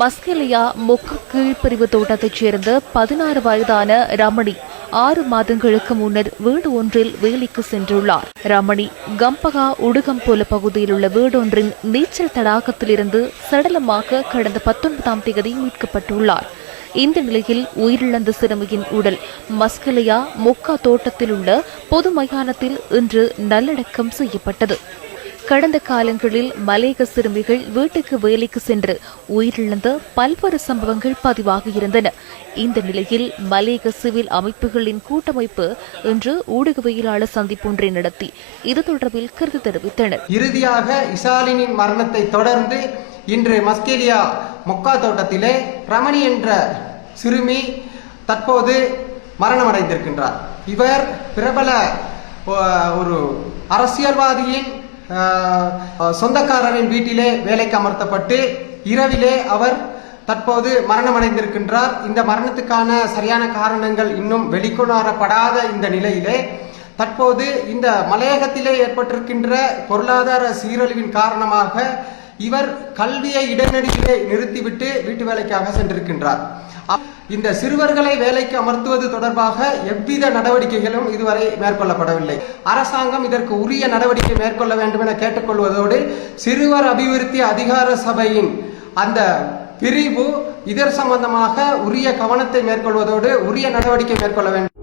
மஸ்கெலியா மொக்கு கீழ்பிரிவு தோட்டத்தைச் சேர்ந்த 16 வயதான ரமணி 6 மாதங்களுக்கு முன்னர் வீடு ஒன்றில் வேலைக்கு சென்றுள்ளார். ரமணி கம்பகா உடுகம்போல பகுதியில் உள்ள வீடொன்றின் நீச்சல் தடாகத்திலிருந்து சடலமாக கடந்த 19ஆம் தேதி மீட்கப்பட்டுள்ளார். இந்த நிலையில் உயிரிழந்த சிறுமியின் உடல் மஸ்கெலியா மொக்கா தோட்டத்தில் உள்ள பொது மைதானத்தில் இன்று நல்லடக்கம் செய்யப்பட்டது. கடந்த காலங்களில் மலேக சிறுமிகள் வீட்டுக்கு வேலைக்கு சென்று உயிரிழந்த பல்வேறு சம்பவங்கள் பதிவாகியிருந்தன. இந்த நிலையில் மலேக சிவில் அமைப்புகளின் கூட்டமைப்பு இன்று ஊடகவியலாளர் சந்திப்பொன்றை நடத்தி இது தொடர்பில் கருத்து தெரிவித்தனர். இறுதியாக இசாலினின் மரணத்தை தொடர்ந்து இன்று மஸ்கெலியா மொக்கா தோட்டத்திலே ரமணி என்ற சிறுமி தற்போது மரணமடைந்திருக்கின்றார். இவர் பிரபல ஒரு அரசியல்வாதியின் சொந்தக்காரரின் வீட்டிலே வேலைக்கு அமர்த்தப்பட்டு இரவிலே அவர் தற்போது மரணமடைந்திருக்கின்றார். இந்த மரணத்துக்கான சரியான காரணங்கள் இன்னும் வெளிக்கொணரப்படாத இந்த நிலையிலே தற்போது இந்த மலையகத்திலே ஏற்பட்டிருக்கின்ற பொருளாதார சீரழிவின் காரணமாக இவர் கல்வியை இடைநடுவிலே நிறுத்திவிட்டு வீட்டு வேலைக்காக சென்றிருக்கின்றார். இந்த சிறுவர்களை வேலைக்கு அமர்த்துவது தொடர்பாக எவ்வித நடவடிக்கைகளும் இதுவரை மேற்கொள்ளப்படவில்லை. அரசாங்கம் இதற்கு உரிய நடவடிக்கை மேற்கொள்ள வேண்டும் என கேட்டுக்கொள்வதோடு சிறுவர் அபிவிருத்தி அதிகார சபையின் அந்த பிரிவு இதர் சம்பந்தமாக உரிய கவனத்தை மேற்கொள்வதோடு உரிய நடவடிக்கை மேற்கொள்ள வேண்டும்.